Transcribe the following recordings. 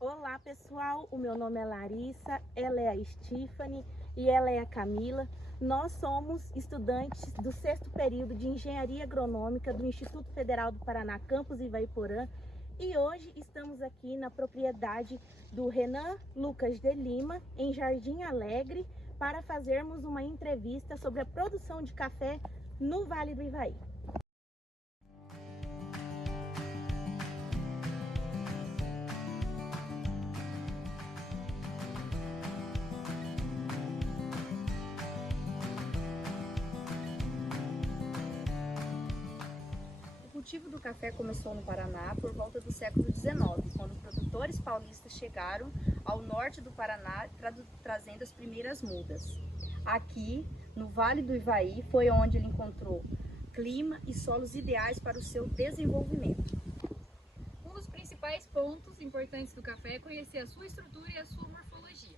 Olá pessoal, o meu nome é Larissa, ela é a Stephanie e ela é a Camila. Nós somos estudantes do 6º período de Engenharia Agronômica do Instituto Federal do Paraná, campus Ivaiporã, e hoje estamos aqui na propriedade do Renan Lucas de Lima, em Jardim Alegre, para fazermos uma entrevista sobre a produção de café no Vale do Ivaí. O cultivo do café começou no Paraná por volta do século XIX, quando produtores paulistas chegaram ao norte do Paraná trazendo as primeiras mudas. Aqui, no Vale do Ivaí, foi onde ele encontrou clima e solos ideais para o seu desenvolvimento. Um dos principais pontos importantes do café é conhecer a sua estrutura e a sua morfologia.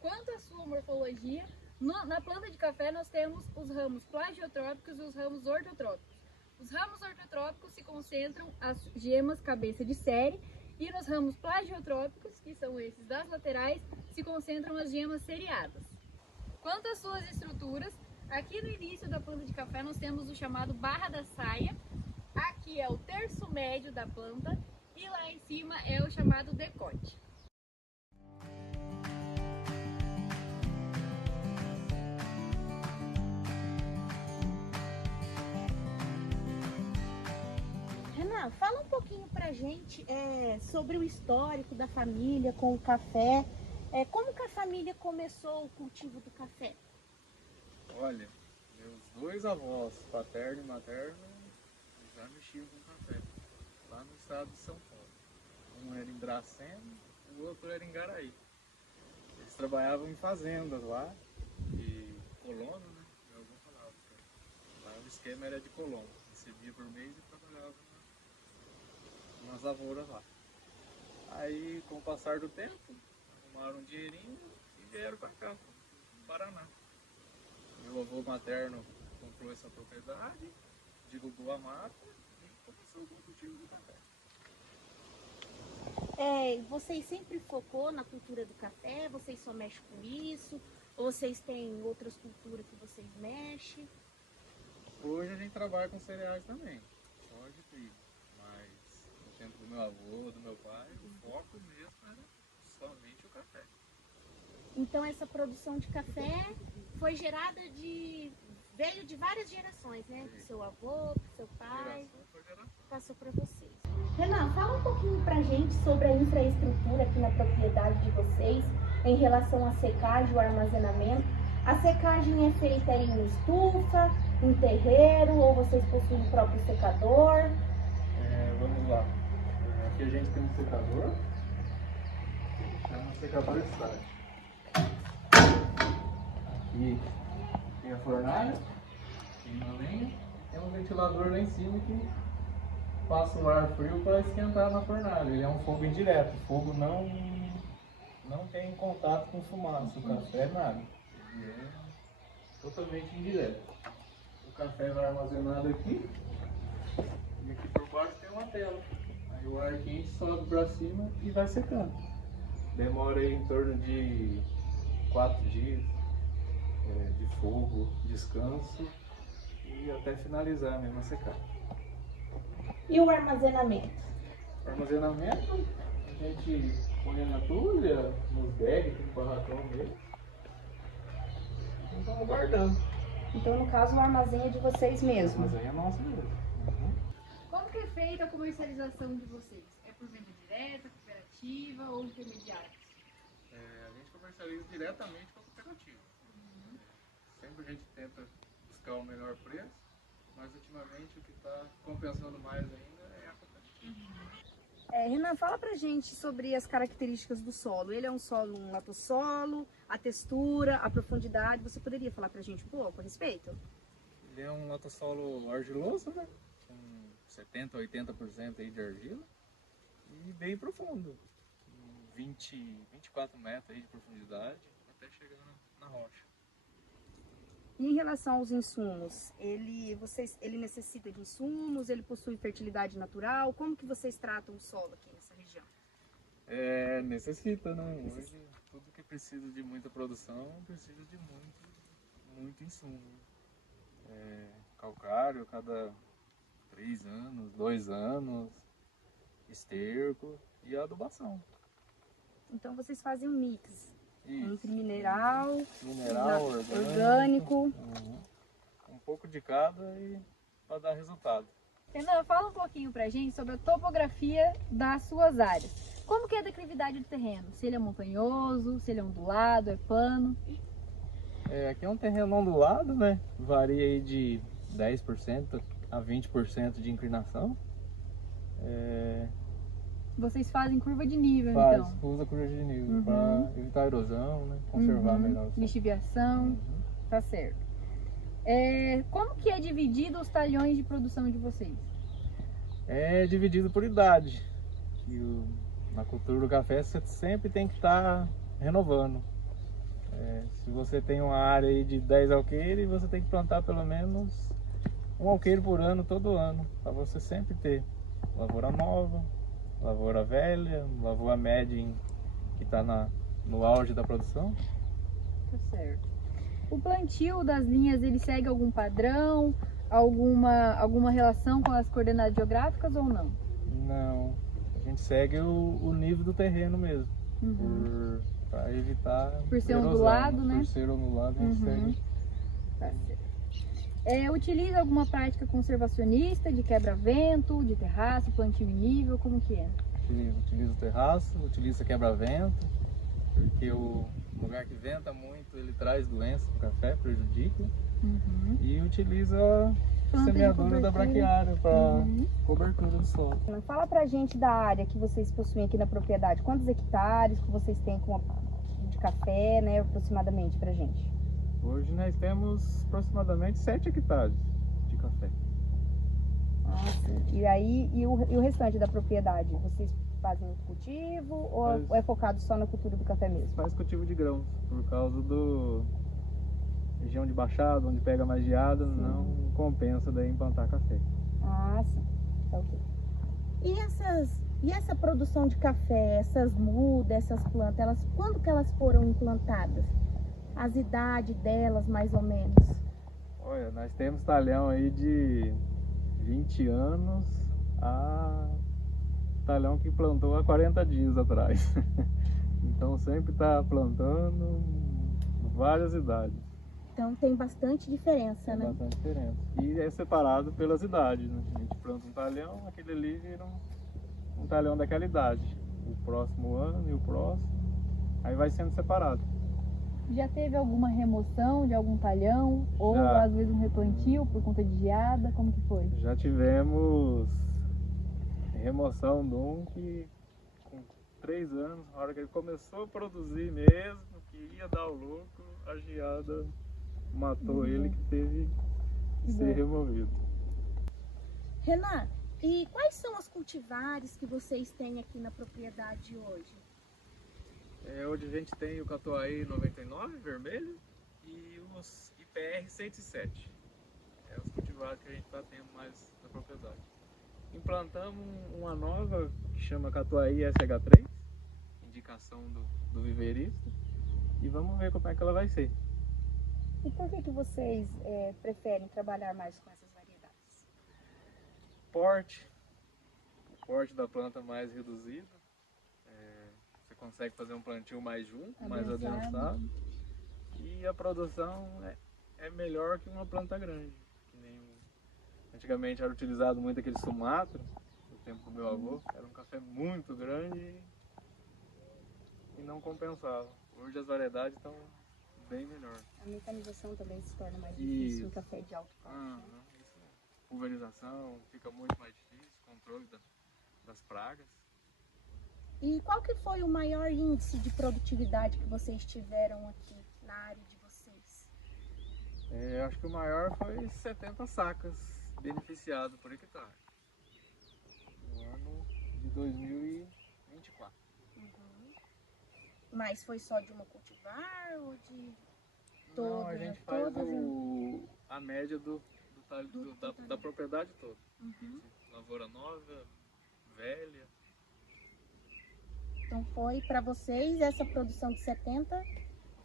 Quanto à sua morfologia, na planta de café nós temos os ramos plagiotrópicos e os ramos ortotrópicos. Os ramos ortotrópicos se concentram as gemas cabeça de série e nos ramos plagiotrópicos, que são esses das laterais, se concentram as gemas seriadas. Quanto às suas estruturas, aqui no início da planta de café nós temos o chamado barra da saia, aqui é o terço médio da planta e lá em cima é o chamado decote. Renan, fala um pouquinho pra gente sobre o histórico da família com o café. Como que a família começou o cultivo do café? Olha, meus dois avós, paterno e materno, já mexiam com café, lá no estado de São Paulo. Um era em Dracena, o outro era em Garaí. Eles trabalhavam em fazendas lá, e colono, né? Meu avô falava. Lá o esquema era de colono, recebia por mês e trabalhava nas lavouras lá. Aí, com o passar do tempo, arrumaram um dinheirinho e vieram para cá, no Paraná. Meu avô materno comprou essa propriedade, derrubou a mata e começou com o cultivo do café. Vocês sempre focou na cultura do café? Vocês só mexem com isso? Ou vocês têm outras culturas que vocês mexem? Hoje a gente trabalha com cereais também, soja e trigo, mas no tempo do meu avô, do meu pai, o foco mesmo era somente o café. Então essa produção de café foi gerada veio de várias gerações, né? Do seu avô, do seu pai, Geração por geração. passou para vocês. Renan, fala um pouquinho pra gente sobre a infraestrutura aqui na propriedade de vocês em relação à secagem e o armazenamento. A secagem é feita em estufa, em terreiro, ou vocês possuem o próprio secador? Vamos lá. Aqui a gente tem um secador, chama secador estático. Aqui tem a fornalha, tem uma lenha, tem um ventilador lá em cima que passa o ar frio para esquentar na fornalha. Ele é um fogo indireto, o fogo não tem contato com fumaça, o café nada. Ele é totalmente indireto. O café vai armazenado aqui, e aqui por baixo tem uma tela. Aí o ar quente sobe para cima e vai secando. Demora aí em torno de 4 dias de fogo, descanso e até finalizar mesmo a secagem. E o armazenamento? O armazenamento, a gente põe na tulha, nos bags, no barracão mesmo. E vamos guardando. Então, no caso, o armazém é de vocês O mesmo. armazém é nosso mesmo. Como que é feita a comercialização de vocês? É por venda direta, cooperativa ou intermediários? A gente comercializa diretamente com a cooperativa. Sempre a gente tenta buscar o melhor preço, mas ultimamente o que está compensando mais ainda é a cooperativa. Renan, fala pra gente sobre as características do solo. Ele é um latossolo, a textura, a profundidade. Você poderia falar pra gente um pouco a respeito? Ele é um latossolo argiloso, né? Com 70% a 80% aí de argila e bem profundo. 24 metros aí de profundidade até chegar na rocha. E em relação aos insumos, ele necessita de insumos, ele possui fertilidade natural? Como que vocês tratam o solo aqui nessa região? necessita, né? Hoje tudo que precisa de muita produção precisa de muito insumo. Calcário cada 3 anos, 2 anos, esterco e adubação. Então vocês fazem um mix Isso. entre mineral, Mineral, orgânico. Uhum. Um pouco de cada e para dar resultado. Renan, fala um pouquinho pra gente sobre a topografia das suas áreas. Como que é a declividade do terreno? Se ele é montanhoso, se ele é ondulado, é plano? Aqui é um terreno ondulado, né? Varia aí de 10% a 20% de inclinação. Vocês fazem curva de nível, Usa curva de nível Uhum. para evitar a erosão, né? Conservar melhor o solo. Lixiviação, Uhum. tá certo. Como que é dividido os talhões de produção de vocês? É dividido por idade. Na cultura do café você sempre tem que estar renovando. Se você tem uma área aí de 10 alqueires, você tem que plantar pelo menos um alqueire por ano, todo ano, para você sempre ter lavoura nova, lavoura velha, lavoura média que está no auge da produção. Tá certo. O plantio das linhas, ele segue algum padrão, alguma relação com as coordenadas geográficas ou não? Não, a gente segue o nível do terreno mesmo, para evitar Por ser erosão, ondulado, né? Por ser ondulado, a gente segue. Tá certo. Utiliza alguma prática conservacionista de quebra-vento, de terraço, plantio em nível, como que é? Utiliza o terraço, utiliza quebra-vento, porque o lugar que venta muito, ele traz doença para o café, prejudica. E utiliza a semeadura da braquiária para cobertura do solo. Fala pra gente da área que vocês possuem aqui na propriedade. Quantos hectares que vocês têm de café, né, aproximadamente pra gente? Hoje nós temos aproximadamente 7 hectares de café. E aí, e o restante da propriedade? Vocês fazem outro cultivo ou é focado só na cultura do café mesmo? Faz cultivo de grãos, por causa do região de baixada, onde pega mais geada, não compensa daí implantar café. Sim. Tá ok. E essa produção de café, essas mudas, essas plantas, quando que elas foram implantadas? As idades delas, mais ou menos? Olha, nós temos talhão aí de 20 anos a talhão que plantou há 40 dias atrás. Então sempre está plantando várias idades. Então tem bastante diferença, né? Bastante diferença. E é separado pelas idades, né? A gente planta um talhão, aquele ali vira um talhão daquela idade. O próximo ano e o próximo, aí vai sendo separado. Já teve alguma remoção de algum talhão? Ou Já. às vezes um replantio por conta de geada? Como que foi? Já tivemos remoção de um que com 3 anos, na hora que ele começou a produzir mesmo, que ia dar o lucro, a geada matou ele, que teve que ser removido. Renan, e quais são as cultivares que vocês têm aqui na propriedade hoje? Hoje a gente tem o Catuai 99 vermelho e os IPR 107. É os cultivares que a gente está tendo mais na propriedade. Implantamos uma nova que chama Catuai SH3, indicação do viveirista, e vamos ver como é que ela vai ser. E por que vocês preferem trabalhar mais com essas variedades? O porte da planta mais reduzido. Você consegue fazer um plantio mais junto, mais adensado. E a produção é melhor que uma planta grande. Antigamente era utilizado muito aquele Sumatra, no tempo do meu avô. Era um café muito grande e não compensava. Hoje as variedades estão bem melhor. A mecanização também se torna mais difícil em café de alto porte. Pulverização fica muito mais difícil, controle das pragas. E qual que foi o maior índice de produtividade que vocês tiveram aqui na área de vocês? Acho que o maior foi 70 sacas beneficiadas por hectare, no ano de 2024. Mas foi só de uma cultivar ou de todas? Não, a gente faz a média da propriedade toda. Lavoura nova, velha. Então foi para vocês essa produção de 70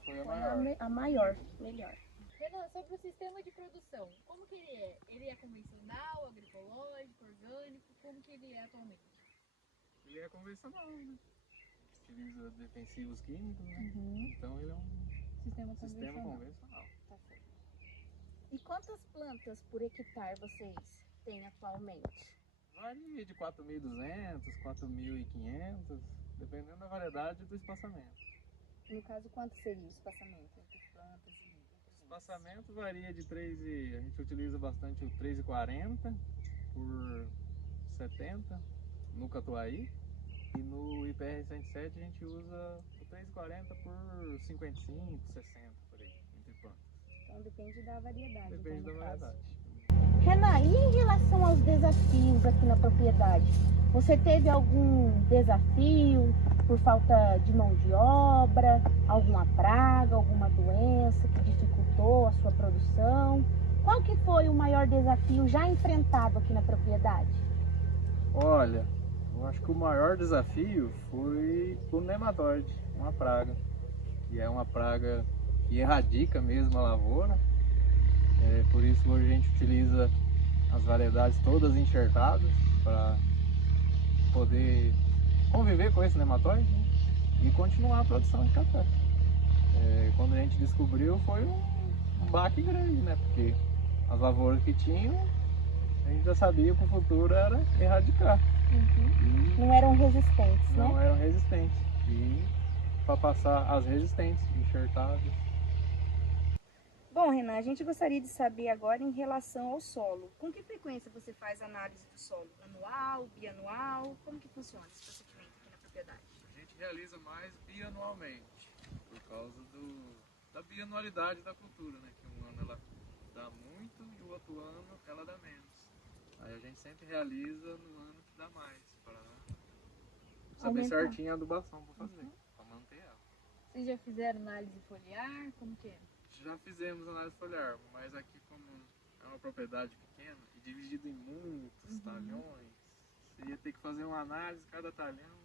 Foi a foi maior. a maior, melhor. Renan, sobre o sistema de produção, como que ele é? Ele é convencional, agroecológico, orgânico? Como que ele é atualmente? Ele é convencional, né? Utiliza defensivos químicos, né? Uhum. Então ele é um Sistema sistema convencional. convencional. Tá certo. E quantas plantas por hectare vocês têm atualmente? Varia de 4.200, 4.500, dependendo da variedade e do espaçamento. No caso, quanto seria o espaçamento entre plantas e O espaçamento varia de 3 e... A gente utiliza bastante o 3,40 por 70 no Catuai. E no IPR 107 a gente usa o 3,40 por 55, 60 por aí, entre plantas. Então depende da variedade. Depende da então, no caso. variedade. Renan, e em relação aos desafios aqui na propriedade? Você teve algum desafio por falta de mão de obra, alguma praga, alguma doença que dificultou a sua produção? Qual que foi o maior desafio já enfrentado aqui na propriedade? Olha, eu acho que o maior desafio foi o nematóide, uma praga. Que é uma praga que erradica mesmo a lavoura. Por isso hoje a gente utiliza as variedades todas enxertadas para poder conviver com esse nematóide, né? E continuar a produção de café. Quando a gente descobriu foi um baque grande, né? Porque as lavouras que tinham, a gente já sabia que o futuro era erradicar. E Não eram resistentes, não né? eram resistentes. E para passar as resistentes, enxertadas. Bom, Renan, a gente gostaria de saber agora em relação ao solo. Com que frequência você faz análise do solo? Anual, bianual? Como que funciona esse procedimento aqui na propriedade? A gente realiza mais bianualmente, por causa da bianualidade da cultura, né? Que um ano ela dá muito e o outro ano ela dá menos. Aí a gente sempre realiza no ano que dá mais, para saber Aumentar. certinho a adubação para fazer, para manter ela. Vocês já fizeram análise foliar? Como que é? Já fizemos análise foliar, mas aqui como é uma propriedade pequena e dividida em muitos talhões, você ia ter que fazer uma análise cada talhão.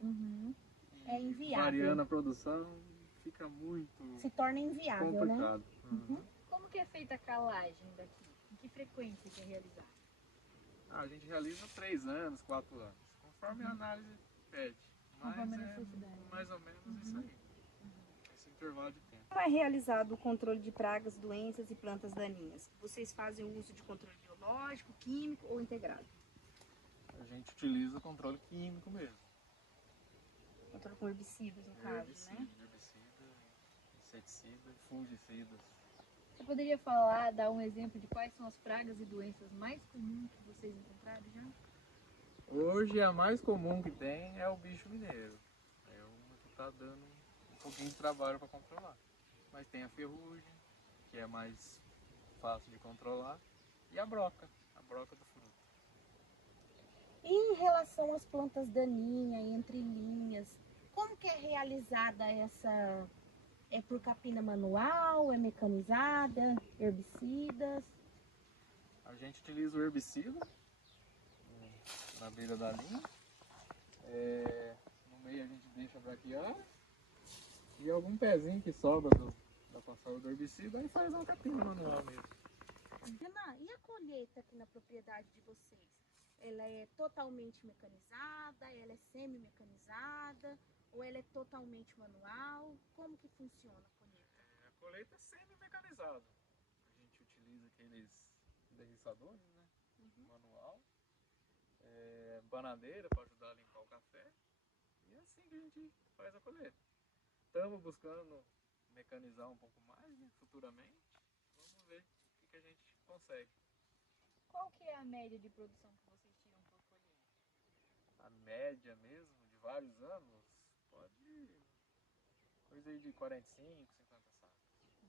Uhum. E É inviável. variando a produção, fica muito Se torna inviável, né? complicado. Como que é feita a calagem daqui? Em que frequência que é realizada? A gente realiza 3 anos, 4 anos, conforme a análise pede. Mas Conforme a é necessidade. mais ou menos isso aí, esse intervalo de tempo. Como é realizado o controle de pragas, doenças e plantas daninhas? Vocês fazem o uso de controle biológico, químico ou integrado? A gente utiliza o controle químico mesmo. Controle com herbicidas, no caso, né? Herbicida, inseticida, fungicidas. Você poderia falar, dar um exemplo de quais são as pragas e doenças mais comuns que vocês encontraram já? Hoje a mais comum que tem é o bicho mineiro. É uma que está dando um pouquinho de trabalho para controlar. Mas tem a ferrugem, que é mais fácil de controlar, e a broca do fruto. E em relação às plantas daninhas, entre linhas, como que é realizada essa... É por capina manual, é mecanizada, herbicidas? A gente utiliza o herbicida na beira da linha. No meio a gente deixa braquiar. E algum pezinho que sobra da passada do herbicida, aí faz uma capina manual mesmo. Renan, e a colheita aqui na propriedade de vocês? Ela é totalmente mecanizada, ela é semi-mecanizada ou ela é totalmente manual? Como que funciona a colheita? A colheita é semi-mecanizada. A gente utiliza aqueles derriçadores, né? Manual. Banadeira para ajudar a limpar o café. E é assim que a gente faz a colheita. Estamos buscando mecanizar um pouco mais, né, futuramente. Vamos ver o que a gente consegue. Qual que é a média de produção que vocês tiram por colheita? A média mesmo, de vários anos, pode coisa aí de 45, 50 sacos.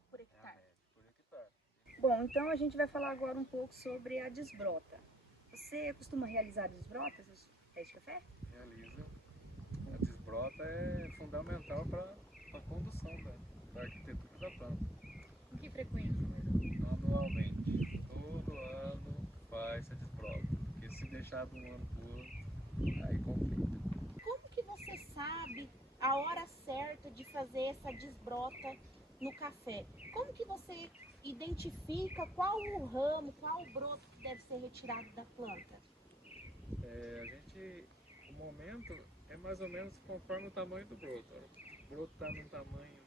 Por É a hectare? média, por hectare. Bom, então a gente vai falar agora um pouco sobre a desbrota. Você costuma realizar desbrotas nos pés de café? Realiza. A desbrota é fundamental para a condução da arquitetura da planta. Em que frequência? Anualmente. Todo ano faz a desbrota. Porque se deixar de um ano para o outro, aí complica. Como que você você sabe a hora certa de fazer essa desbrota no café? Como que você identifica qual o ramo, qual o broto que deve ser retirado da planta? O momento é mais ou menos conforme o tamanho do broto. O broto está num tamanho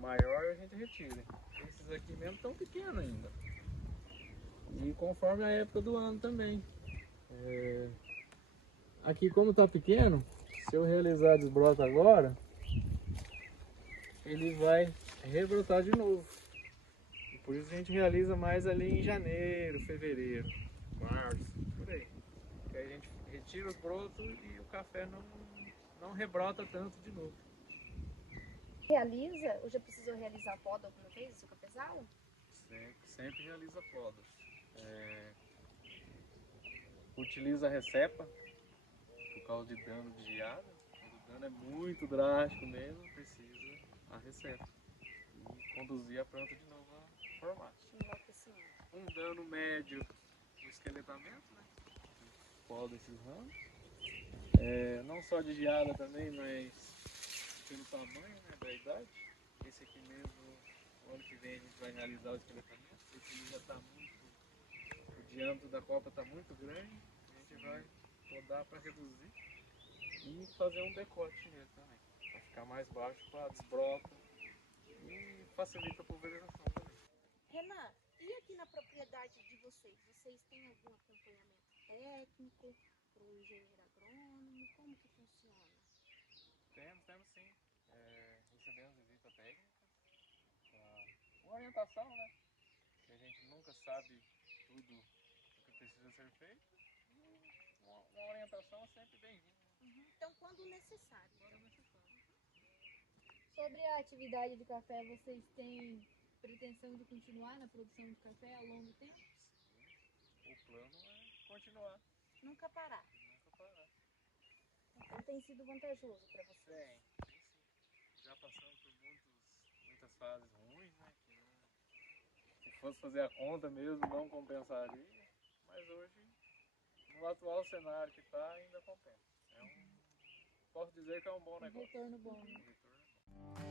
maior, a gente retira. Esses aqui mesmo estão pequenos ainda. E conforme a época do ano também. Aqui como está pequeno, se eu realizar a desbrota agora, ele vai rebrotar de novo. E por isso a gente realiza mais ali em janeiro, fevereiro, março, por aí. Que aí a gente retira os brotos e o café não rebrota tanto de novo. Realiza, ou já precisou realizar poda alguma vez no seu cafezal? Sempre realiza podas. Utiliza a recepa por causa de dano de geada. Quando o dano é muito drástico mesmo, precisa a recepa. E conduzir a planta de novo a formato. Um dano médio no esqueletamento, né? Poda esses ramos. Não só de geada também, mas pelo tamanho, né, da idade. Esse aqui mesmo, o ano que vem a gente vai realizar o esqueletamento. Esse já está muito, o diâmetro da copa está muito grande. A gente vai podar para reduzir e fazer um decote nele também, para ficar mais baixo para desbrota e facilita a pulverização também. Renan, e aqui na propriedade de vocês? Vocês têm algum acompanhamento técnico para o engenheiro agrônomo? Como que funciona? Temos sim. Recebemos visita técnica, uma orientação, né? Que a gente nunca sabe tudo o que precisa ser feito. E uma orientação é sempre bem-vinda. Então, quando necessário. Sobre a atividade do café, vocês têm pretensão de continuar na produção de café ao longo do tempo? O plano é continuar, Nunca parar. nunca parar. Então tem sido vantajoso para vocês. Tem sim. Já passamos por muitas fases ruins, né? Que se fosse fazer a conta mesmo, não compensaria. Mas hoje, no atual cenário que está, ainda compensa. Posso dizer que é um bom negócio. Retorno bom, né? Um retorno bom.